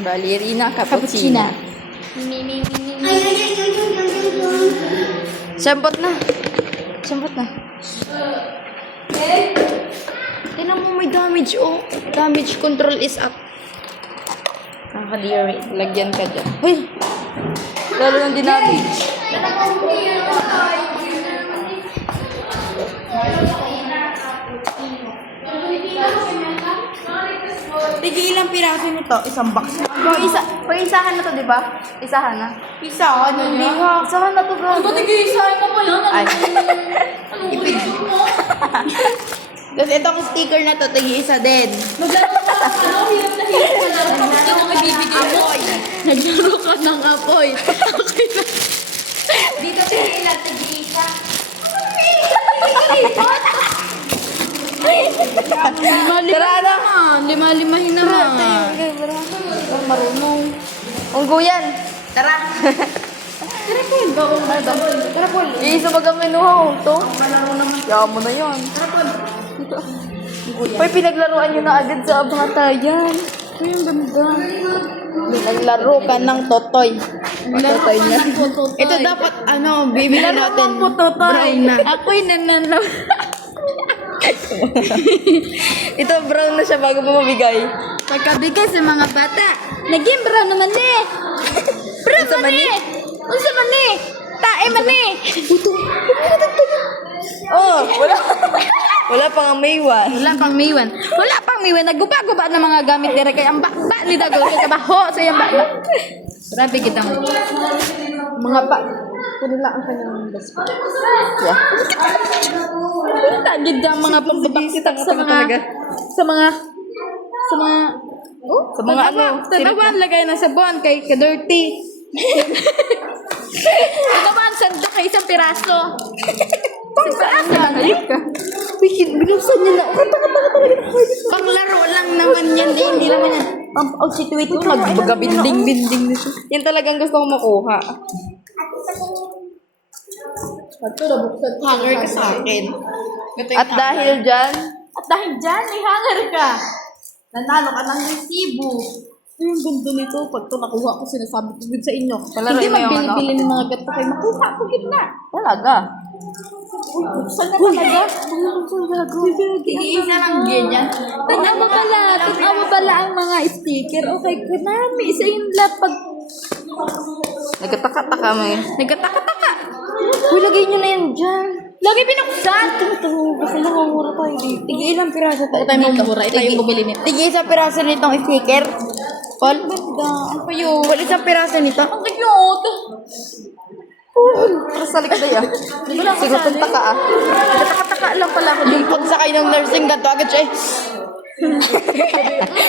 Ballerina cappuccina. Sambot na. Sambot na. Tingnan mo may damage, oh. Damage control is up. Nakakadiri. Lagyan ka dyan. Uy! Lalo nang dinamage. Tigil ilang piraso nito? Isang box. Pag-isahan na to, di ba? Isahan na. Isa, ano hindi nga. Isahan na to, bro. Ba't tig-isahin mo pa yan? Ay. Ipig. Tapos itong sticker na to, tig-isa din. Maglaro ka. Hirap na hirap ko lang. Hindi ko may bibigay mo. Naglaro ka ng apoy. Okay na. Dito tigil tig-isa. Tara na. Lima-limahin naman. Ang marunong. Ungguyan. Tara. Tara, Paul. Tara, Paul. Iisa bagang kinuha ko to. Kaya mo na yun. Tara, Paul. Uy, pinaglaruan nyo na agad sa batayan. Uy, ang ganda. Naglaro ka ng totoy. Totoy na. Ito dapat, bibili natin. Brown na. Ako'y nananaw. Ito, brown na siya bago mo mabigay. Pagkabigay sa mga bata. Naging brown naman eh. Brown Unsa man man eh. Unsa man eh. Tae man eh. Oh, wala. Wala pang maywan. Wala pang miwan. Wala pang miwan. Nagguba-guba ng mga gamit dire kay ang bakba ni dago kay kabaho sa iyang bakba. Grabe kitang mga pa. Kuno lang ang kanyang basket. Yeah. Wala gid ang mga pambabaksitak sa mga Sa mga ano, Tanawan lagay na sabon kay ka-dirty. Tanawan sandok kay isang piraso. Pang-piraso lang ka. Binuksan niya na. Panglaro lang naman yan. Hindi naman yan. Pang-situate ito. Mag-binding-binding na siya. Yan talagang gusto ko makuha. Hanger ka sa akin. At dahil dyan, At dahil dyan, may hanger ka. Nanalo ka ng resibo. Ay, ang ganda nito. Pag ito nakuha ko, sinasabi ko din sa inyo. Palaro Hindi mo yung magbili-bili ng mga gato kayo. Makuha ko gitna. talaga. Buksan na talaga. Iisa lang ganyan. Tanawa pala ang mga sticker. Okay, kunami. Isa yung lapag. Nagkataka-taka mo eh. Nagkataka-taka. Uy, lagay nyo na yan dyan. Lagi binuksan. Ito, kasi namamura tayo dito. Tigil ilang piraso tayo. Tayo mamura. Ito yung bumili nito. Tigil isang piraso nitong sticker. Paul? Ganda. Ang payo. Paul, isang piraso nito. Ang cute. Para sa likod ay ah. Siguro taka ah. Nagkataka-taka lang pala ako. Yung pagsakay ng nursing, ganito agad siya eh.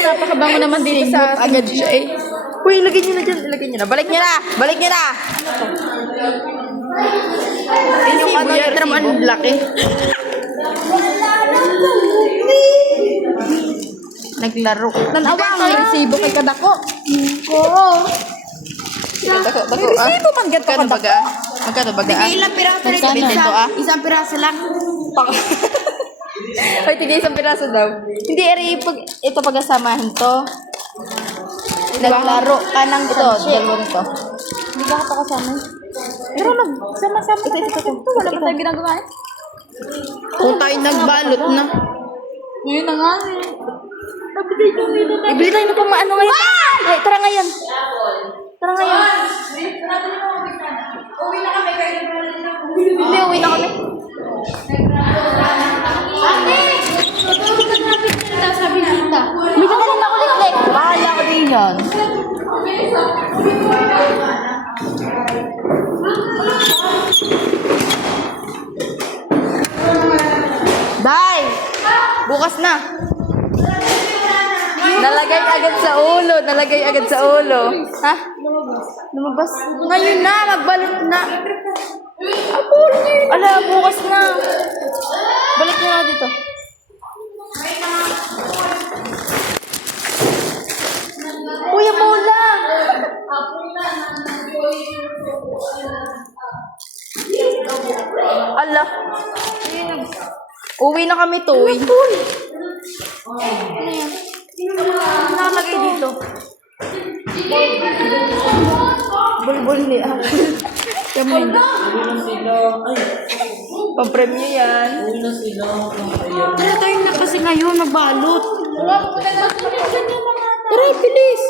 Napakabango naman dito sa Agad siya eh. Uy, ilagay nyo na dyan. Ilagay nyo na. Balik nyo na. Balik nyo na. yung ano yung drum unblock eh. Naglaro. Nanawa ang resibo kay Kadako. Dako ah. Resibo man gato Magkano baga? Magkano baga ah? Ilang piraso rin Magkano? isa? Ah? Isang piraso lang. Ay, tigay isang piraso daw. Hindi, eri, ito pag-asamahin to. Naglaro ka ng ito. Dalawa nito. Hindi ba ako kasama? Pero sama-sama ito. Wala pa tayong ginagawa eh. Kung tayo nagbalot na. Ngayon na nga eh. Ibili tayo na pang maano ngayon. Ay, tara ngayon. Tara ngayon. Uwi na kami kayo. Hindi, uwi na kami. Ate! Matulog ka namin nila, sabi nita. Hindi ka rin ako ulit. Bahala ko din yan. Bye! Bukas na. Nalagay agad sa ulo. Nalagay agad sa ulo. Ha? Lumabas. Ngayon na. Magbalot na. Ala, bukas na. Balik nyo na dito. Kuya Mola! Ala. Uwi na kami to. Ano yan? Nakalagay dito. Bulbul ni Kami. Pampremyo yan. Tara tayo na kasi ngayon, magbalot. Tara, bilis.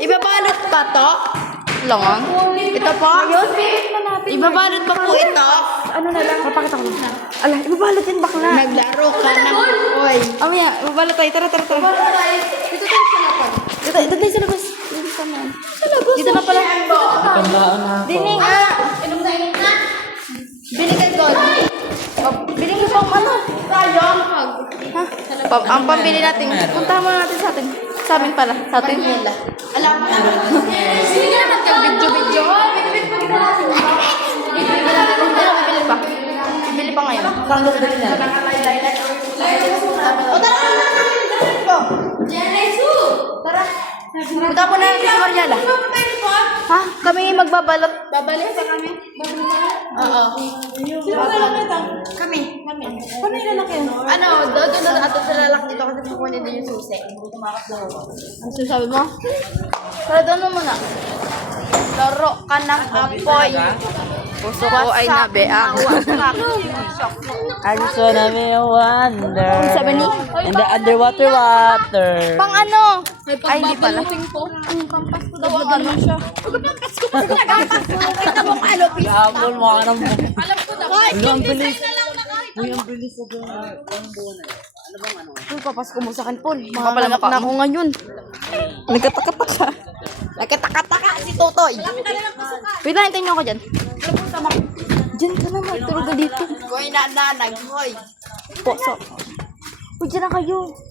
Ibabalot pa to? Lang. Ito po? Ibabalot pa po ito? Ano na lang, papakita ko na. Ala, ibabalot yan bakla. Naglaro ka ng oy. Amaya, ibabalot tayo. Tara. Dito tayo sa labas. Dito tayo sa labas. Dito sa labas. Dito na pala. Dini nga. Inom na init na. Bili kay God. Bili mo pang ano? Tayo. Ha? Ang pambili natin. Punta mo natin sa atin. Sa amin pala. Sa atin. Alam mo. Sige na Nagka-video-video. Bibili pa. Bibili pa ngayon. O tara. Jesu! Tara. Punta po na natin sa Mariala. Ha? Kami magbabalot. Babalik sa kami? Oo. Kami. Paano yung lalaki yun? Ano, doon na ato sa lalaki dito kasi kukunin din yung susi. Ano sabi mo? Pero doon mo muna. Laro ka ng apoy. Puso ko ay nabeak. I just wanna be a wonder. Ang sabi ni? In the underwater water. Pang ano? Ay, hindi pala. Ang pampas ko daw. Ano siya? Kita mong ano, Habol mo ka ng buko. Alam ko na. Ang bilis. Na lang na kahit. Uy, ang bilis sa buwan. Ang buwan na. Ano bang ano? Uy, papasko mo sa akin, Paul. Makakalak na ako ngayon. Nagkatakataka. Nagkatakataka si Totoy. Wait lang, hintayin niyo ako dyan. Diyan ka naman, tulog ka dito. Hoy, nananag, hoy. Po, so. Uy, dyan na kayo.